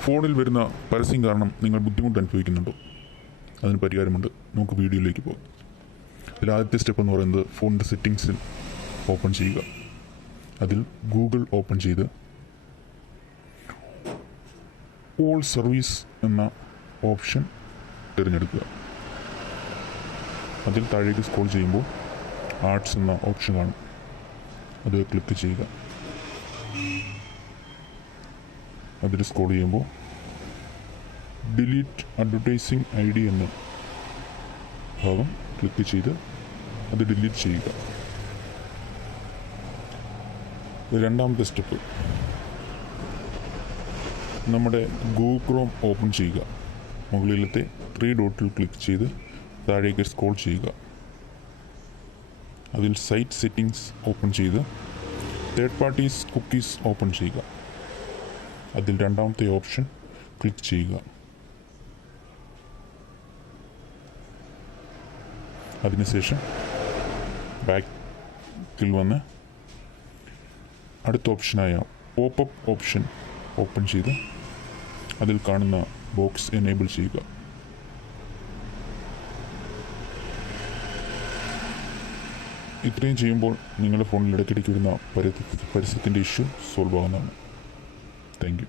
ഫോണിൽ വരുന്ന പരസ്യം കാരണം നിങ്ങൾ ബുദ്ധിമുട്ട് അനുഭവിക്കുന്നുണ്ടോ? അതിന് പരിഹാരമുണ്ട്. നമുക്ക് വീഡിയോയിലേക്ക് പോകാം. അതിൽ ആദ്യത്തെ സ്റ്റെപ്പ് എന്ന് പറയുന്നത് ഫോണിന്റെ സെറ്റിങ്സിൽ ഓപ്പൺ ചെയ്യുക. അതിൽ ഗൂഗിൾ ഓപ്പൺ ചെയ്ത് ഓൾ സർവീസ് എന്ന ഓപ്ഷൻ തിരഞ്ഞെടുക്കുക. അതിൽ താഴേക്ക് സ്ക്രോൾ ചെയ്യുമ്പോൾ ആർട്സ് എന്ന ഓപ്ഷൻ കാണും. അത് ക്ലിക്ക് ചെയ്യുക. അതിൽ സ്ക്രോൾ ചെയ്യുമ്പോൾ ഡിലീറ്റ് അഡ്വർടൈസിങ് ഐ ഡി എന്ന ഭാഗം ക്ലിക്ക് ചെയ്ത് അത് ഡിലീറ്റ് ചെയ്യുക. രണ്ടാമത്തെ സ്റ്റെപ്പ് നമ്മുടെ ഗൂഗിൾ ക്രോം ഓപ്പൺ ചെയ്യുക. മുകളിലത്തെ ത്രീ ഡോട്ടിൽ ക്ലിക്ക് ചെയ്ത് താഴേക്ക് സ്ക്രോൾ ചെയ്യുക. അതിൽ സൈറ്റ് സെറ്റിംഗ്സ് ഓപ്പൺ ചെയ്ത് തേർഡ് പാർട്ടീസ് കുക്കീസ് ഓപ്പൺ ചെയ്യുക. അതിൽ രണ്ടാമത്തെ ഓപ്ഷൻ ക്ലിക്ക് ചെയ്യുക. അതിനുശേഷം ബാക്കിൽ വന്ന് അടുത്ത ഓപ്ഷനായ പോപ്പപ്പ് ഓപ്ഷൻ ഓപ്പൺ ചെയ്ത് അതിൽ കാണുന്ന ബോക്സ് എനേബിൾ ചെയ്യുക. ഇത്രയും ചെയ്യുമ്പോൾ നിങ്ങളുടെ ഫോണിൽ ഇടയ്ക്കിടയ്ക്ക് വരുന്ന പരസ്യത്തിന്റെ ഇഷ്യൂ സോൾവ് ആകുന്നതാണ് Thank you.